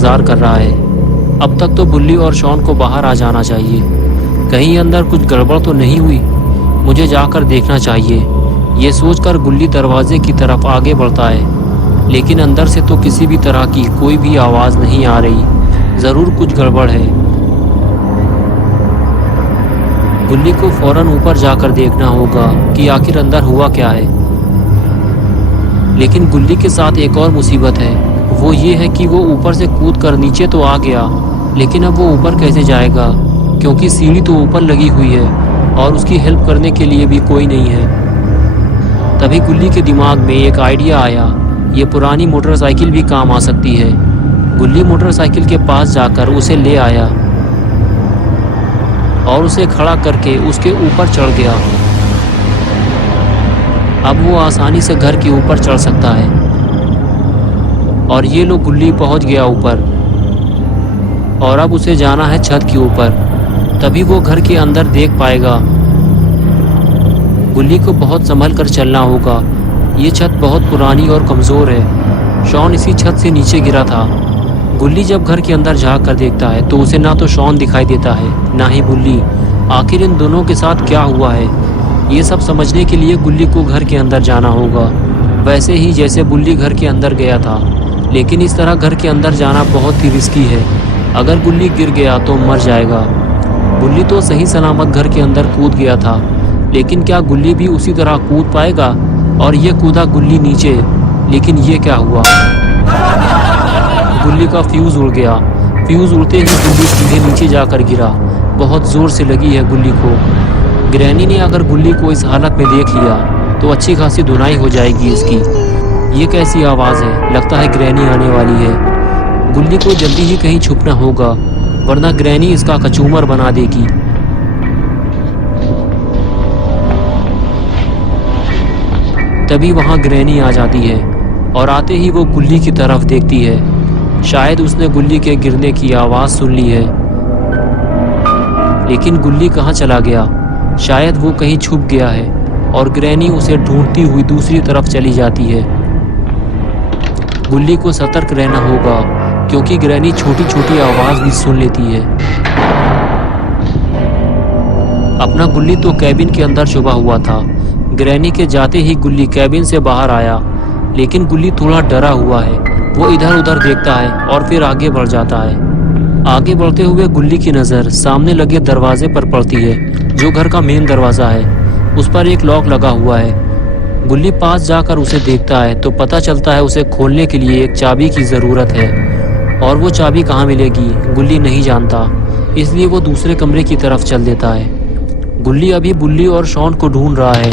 इंतज़ार कर रहा है। अब तक तो बुल्ली और शॉन को बाहर आ जाना चाहिए। कहीं अंदर कुछ गड़बड़ तो नहीं हुई, मुझे जाकर देखना चाहिए। ये सोचकर गुल्ली दरवाजे की तरफ आगे बढ़ता है, लेकिन अंदर से तो किसी भी तरह की कोई भी आवाज़ नहीं आ रही। ज़रूर कुछ गड़बड़ है। गुल्ली को फौरन ऊपर जाकर देखना होगा कि आखिर अंदर हुआ क्या है। लेकिन गुल्ली के साथ एक और मुसीबत है। वो ये है कि वो ऊपर से कूद कर नीचे तो आ गया, लेकिन अब वो ऊपर कैसे जाएगा, क्योंकि सीढ़ी तो ऊपर लगी हुई है और उसकी हेल्प करने के लिए भी कोई नहीं है। तभी गुल्ली के दिमाग में एक आइडिया आया। ये पुरानी मोटरसाइकिल भी काम आ सकती है। गुल्ली मोटरसाइकिल के पास जाकर उसे ले आया और उसे खड़ा करके उसके ऊपर चढ़ गया। अब वो आसानी से घर के ऊपर चढ़ सकता है। और ये लो, गुल्ली पहुंच गया ऊपर और अब उसे जाना है छत के ऊपर, तभी वो घर के अंदर देख पाएगा। गुल्ली को बहुत संभल कर चलना होगा। ये छत बहुत पुरानी और कमज़ोर है। शॉन इसी छत से नीचे गिरा था। गुल्ली जब घर के अंदर झाँक कर देखता है तो उसे ना तो शॉन दिखाई देता है ना ही बुल्ली। आखिर इन दोनों के साथ क्या हुआ है, ये सब समझने के लिए गुल्ली को घर के अंदर जाना होगा, वैसे ही जैसे बुल्ली घर के अंदर गया था। लेकिन इस तरह घर के अंदर जाना बहुत ही रिस्की है। अगर गुल्ली गिर गया तो मर जाएगा। बुल्ली तो सही सलामत घर के अंदर कूद गया था, लेकिन क्या गुल्ली भी उसी तरह कूद पाएगा? और ये कूदा गुल्ली नीचे, लेकिन ये क्या हुआ? गुल्ली का फ्यूज़ उड़ गया। फ्यूज़ उड़ते ही गुल्ली सीधे नीचे जाकर गिरा। बहुत ज़ोर से लगी है गुल्ली को। ग्रैनी ने अगर गुल्ली को इस हालत में देख लिया तो अच्छी खासी धुनाई हो जाएगी इसकी। ये कैसी आवाज़ है? लगता है ग्रैनी आने वाली है। गुल्ली को जल्दी ही कहीं छुपना होगा, वरना ग्रैनी इसका कचूमर बना देगी। तभी वहाँ ग्रैनी आ जाती है और आते ही वो गुल्ली की तरफ देखती है। शायद उसने गुल्ली के गिरने की आवाज़ सुन ली है। लेकिन गुल्ली कहाँ चला गया? शायद वो कहीं छुप गया है और ग्रैनी उसे ढूंढती हुई दूसरी तरफ चली जाती है। गुल्ली को सतर्क रहना होगा, क्योंकि ग्रैनी छोटी छोटी आवाज़ भी सुन लेती है। अपना गुल्ली तो कैबिन के अंदर छुपा हुआ था। ग्रैनी के जाते ही गुल्ली कैबिन से बाहर आया, लेकिन गुल्ली थोड़ा डरा हुआ है। वो इधर उधर देखता है और फिर आगे बढ़ जाता है। आगे बढ़ते हुए गुल्ली की नज़र सामने लगे दरवाजे पर पड़ती है, जो घर का मेन दरवाज़ा है। उस पर एक लॉक लगा हुआ है। गुल्ली पास जाकर उसे देखता है तो पता चलता है उसे खोलने के लिए एक चाबी की ज़रूरत है, और वो चाबी कहाँ मिलेगी गुल्ली नहीं जानता। इसलिए वो दूसरे कमरे की तरफ चल देता है। गुल्ली अभी बुल्ली और शॉन को ढूंढ रहा है।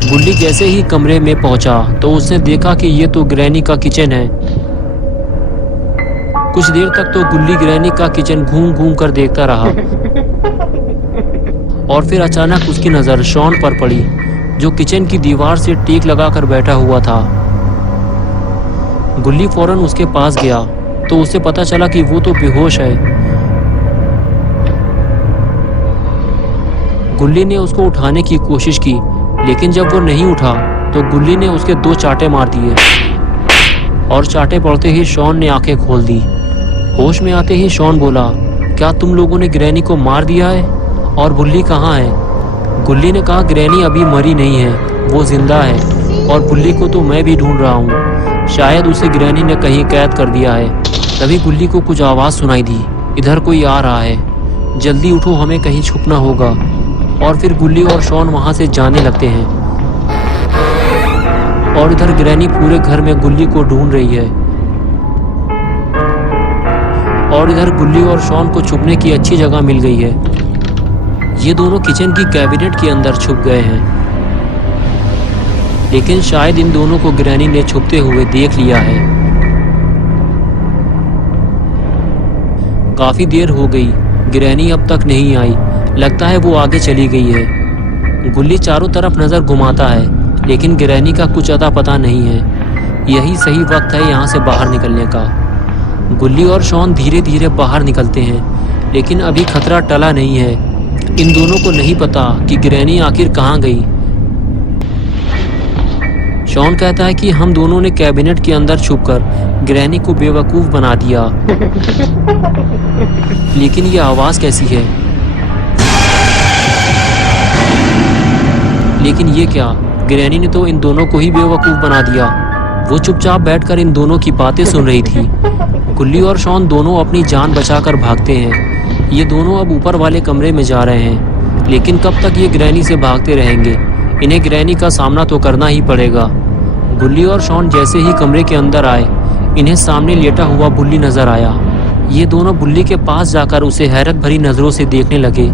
गुल्ली जैसे ही कमरे में पहुंचा तो उसने देखा कि ये तो ग्रैनी का किचन है। कुछ देर तक तो गुल्ली ग्रैनी का किचन घूम घूम कर देखता रहा, और फिर अचानक उसकी नज़र शॉन पर पड़ी, जो किचन की दीवार से टेक लगाकर बैठा हुआ था। गुल्ली फौरन उसके पास गया तो उसे पता चला कि वो तो बेहोश है। गुल्ली ने उसको उठाने की कोशिश की, लेकिन जब वो नहीं उठा तो गुल्ली ने उसके 2 चांटे मार दिए, और चांटे पड़ते ही शॉन ने आंखें खोल दी। होश में आते ही शॉन बोला, क्या तुम लोगों ने ग्रैनी को मार दिया है? और बुल्ली कहाँ है? गुल्ली ने कहा, ग्रैनी अभी मरी नहीं है, वो जिंदा है, और बुल्ली को तो मैं भी ढूंढ रहा हूँ। शायद उसे ग्रैनी ने कहीं कैद कर दिया है। तभी गुल्ली को कुछ आवाज़ सुनाई दी, इधर कोई आ रहा है, जल्दी उठो, हमें कहीं छुपना होगा। और फिर गुल्ली और शॉन वहाँ से जाने लगते हैं, और इधर ग्रैनी पूरे घर में गुल्ली को ढूंढ रही है। और इधर गुल्ली और शॉन को छुपने की अच्छी जगह मिल गई है। ये दोनों किचन की कैबिनेट के अंदर छुप गए हैं, लेकिन शायद इन दोनों को ग्रैनी ने छुपते हुए देख लिया है। काफ़ी देर हो गई, ग्रैनी अब तक नहीं आई। लगता है वो आगे चली गई है। गुल्ली चारों तरफ नज़र घुमाता है, लेकिन ग्रैनी का कुछ अता पता नहीं है। यही सही वक्त है यहाँ से बाहर निकलने का। गुल्ली और शॉन धीरे धीरे बाहर निकलते हैं, लेकिन अभी खतरा टला नहीं है। इन दोनों को नहीं पता कि ग्रैनी आखिर कहाँ गई। शॉन कहता है कि हम दोनों ने कैबिनेट के अंदर छुपकर ग्रैनी को बेवकूफ बना दिया। लेकिन ये आवाज कैसी है? लेकिन ये क्या? ग्रैनी ने तो इन दोनों को ही बेवकूफ बना दिया। वो चुपचाप बैठकर इन दोनों की बातें सुन रही थी। गुल्ली और शॉन दोनों अपनी जान बचाकर भागते हैं। ये दोनों अब ऊपर वाले कमरे में जा रहे हैं, लेकिन कब तक ये ग्रैनी से भागते रहेंगे? इन्हें ग्रैनी का सामना तो करना ही पड़ेगा। गुल्ली और शॉन जैसे ही कमरे के अंदर आए, इन्हें सामने लेटा हुआ बुल्ली नजर आया। ये दोनों बुल्ली के पास जाकर उसे हैरत भरी नजरों से देखने लगे।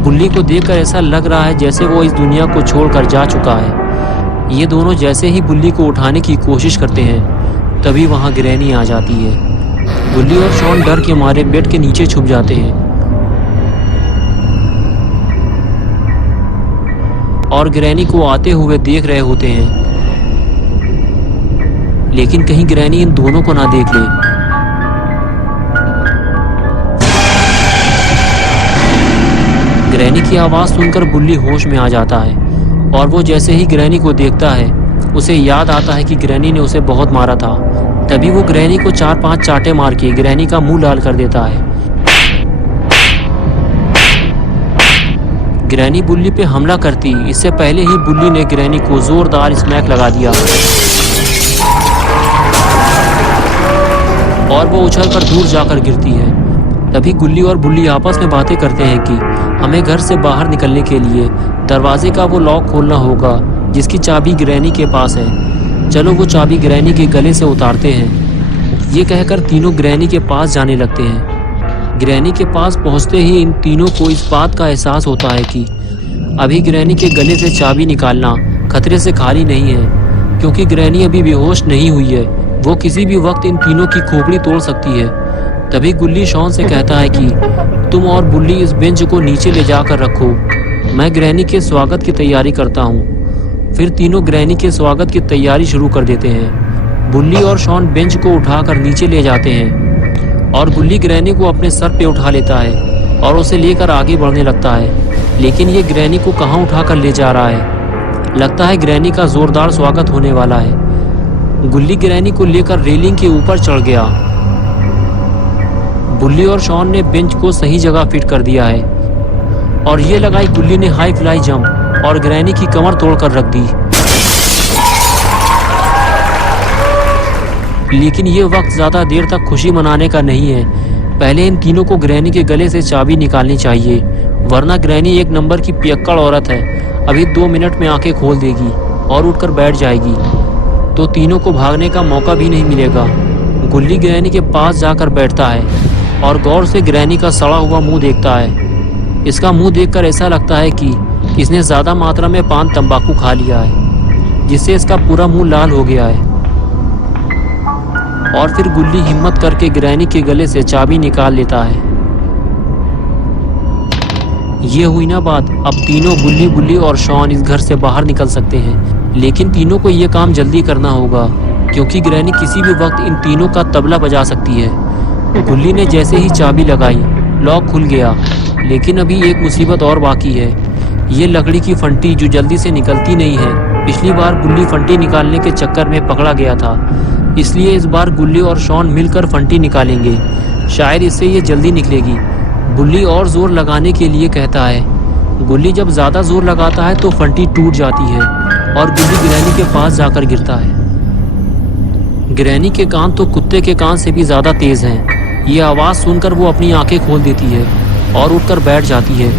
बुल्ली को देखकर ऐसा लग रहा है जैसे वो इस दुनिया को छोड़कर जा चुका है। ये दोनों जैसे ही बुल्ली को उठाने की कोशिश करते हैं, तभी वहां ग्रैनी आ जाती है। बुल्ली और शॉन डर के मारे बेड के नीचे छुप जाते हैं और ग्रैनी को आते हुए देख रहे होते हैं, लेकिन कहीं ग्रैनी इन दोनों को ना देख ले। ग्रैनी की आवाज सुनकर बुल्ली होश में आ जाता है और वो जैसे ही ग्रैनी को देखता है, उसे याद आता है कि ग्रैनी ने उसे बहुत मारा था। तभी वो ग्रैनी को 4-5 चांटे मार के ग्रैनी का मुंह लाल कर देता है। ग्रैनी बुल्ली पे हमला करती इससे पहले ही बुल्ली ने ग्रैनी को जोरदार स्मैक लगा दिया और वो उछलकर दूर जाकर गिरती है। तभी गुल्ली और बुल्ली आपस में बातें करते हैं कि हमें घर से बाहर निकलने के लिए दरवाजे का वो लॉक खोलना होगा जिसकी चाबी ग्रैनी के पास है। चलो वो चाबी ग्रैनी के गले से उतारते हैं। ये कहकर तीनों ग्रैनी के पास जाने लगते हैं। ग्रैनी के पास पहुंचते ही इन तीनों को इस बात का एहसास होता है कि अभी ग्रैनी के गले से चाबी निकालना खतरे से खाली नहीं है, क्योंकि ग्रैनी अभी बेहोश नहीं हुई है। वो किसी भी वक्त इन तीनों की खोपड़ी तोड़ सकती है। तभी गुल्ली शॉन से कहता है कि तुम और बुल्ली इस बेंच को नीचे ले जाकर रखो, मैं ग्रैनी के स्वागत की तैयारी करता हूँ। फिर तीनों ग्रैनी के स्वागत की तैयारी शुरू कर देते हैं। बुल्ली और शॉन बेंच को उठाकर नीचे ले जाते हैं और बुल्ली ग्रैनी को अपने सर पे उठा लेता है और उसे लेकर आगे बढ़ने लगता है। लेकिन ये ग्रैनी को कहाँ उठाकर ले जा रहा है? लगता है ग्रैनी का जोरदार स्वागत होने वाला है। गुल्ली ग्रैनी को लेकर रेलिंग के ऊपर चढ़ गया। बुल्ली और शॉन ने बेंच को सही जगह फिट कर दिया है और ये लगाई गुल्ली ने हाई फ्लाई जंप और ग्रैनी की कमर तोड़कर रख दी। लेकिन ये वक्त ज्यादा देर तक खुशी मनाने का नहीं है। पहले इन तीनों को ग्रैनी के गले से चाबी निकालनी चाहिए, वरना ग्रैनी एक नंबर की पियक्कड़ औरत है। अभी 2 मिनट में आंखें खोल देगी और उठकर बैठ जाएगी, तो तीनों को भागने का मौका भी नहीं मिलेगा। गुल्ली ग्रैनी के पास जाकर बैठता है और गौर से ग्रैनी का सड़ा हुआ मुंह देखता है। इसका मुंह देखकर ऐसा लगता है कि इसने ज्यादा मात्रा में पान तंबाकू खा लिया है, जिससे इसका पूरा मुंह लाल हो गया है। और फिर गुल्ली हिम्मत करके ग्रैनी के गले से चाबी निकाल लेता है। ये हुई ना बात। अब तीनों गुल्ली, बुल्ली और शॉन इस घर से बाहर निकल सकते हैं, लेकिन तीनों को ये काम जल्दी करना होगा, क्योंकि ग्रैनी किसी भी वक्त इन तीनों का तबला बजा सकती है। गुल्ली ने जैसे ही चाबी लगाई, लॉक खुल गया। लेकिन अभी एक मुसीबत और बाकी है, ये लकड़ी की फंटी जो जल्दी से निकलती नहीं है। पिछली बार गुल्ली फंटी निकालने के चक्कर में पकड़ा गया था, इसलिए इस बार गुल्ली और शॉन मिलकर फंटी निकालेंगे। शायद इससे ये जल्दी निकलेगी। बुल्ली और जोर लगाने के लिए कहता है। गुल्ली जब ज्यादा जोर लगाता है तो फंटी टूट जाती है और गुल्ली ग्रैनी के पास जाकर गिरता है। ग्रैनी के कान तो कुत्ते के कान से भी ज्यादा तेज हैं। ये आवाज सुनकर वो अपनी आंखें खोल देती है और उठकर बैठ जाती है।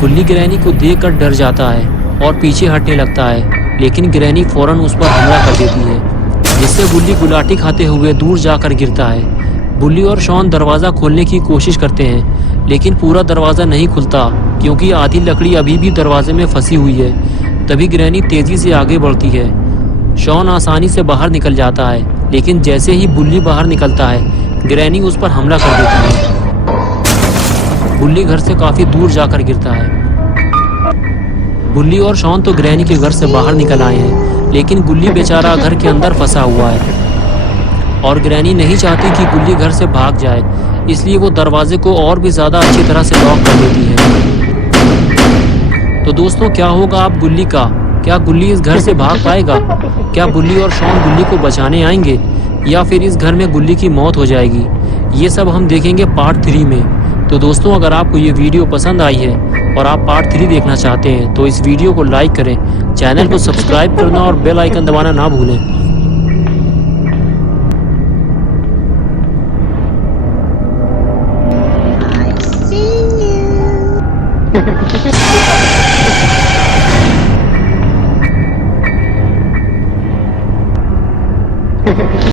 गुल्ली ग्रैनी को देखकर डर जाता है और पीछे हटने लगता है, लेकिन ग्रैनी फौरन उस पर हमला कर देती है, जिससे गुल्ली गुलाटी खाते हुए दूर जाकर गिरता है। बुल्ली और शॉन दरवाज़ा खोलने की कोशिश करते हैं, लेकिन पूरा दरवाज़ा नहीं खुलता, क्योंकि आधी लकड़ी अभी भी दरवाजे में फंसी हुई है। तभी ग्रैनी तेजी से आगे बढ़ती है। शॉन आसानी से बाहर निकल जाता है, लेकिन जैसे ही बुल्ली बाहर निकलता है, ग्रैनी उस पर हमला कर देती है। बुल्ली घर से काफी दूर जाकर गिरता है। बुल्ली और शॉन तो ग्रैनी के घर से बाहर निकल आए हैं, लेकिन गुल्ली बेचारा घर के अंदर फंसा हुआ है और ग्रैनी नहीं चाहती कि गुल्ली घर से भाग जाए, इसलिए वो दरवाजे को और भी ज्यादा अच्छी तरह से लॉक कर देती है। तो दोस्तों, क्या होगा अब गुल्ली का? क्या गुल्ली इस घर से भाग पाएगा? क्या बुल्ली और शॉन गुल्ली को बचाने आएंगे या फिर इस घर में गुल्ली की मौत हो जाएगी? ये सब हम देखेंगे पार्ट 3 में। तो दोस्तों, अगर आपको ये वीडियो पसंद आई है और आप पार्ट 3 देखना चाहते हैं तो इस वीडियो को लाइक करें, चैनल को सब्सक्राइब करना और बेल आइकन दबाना ना भूलें। I see you.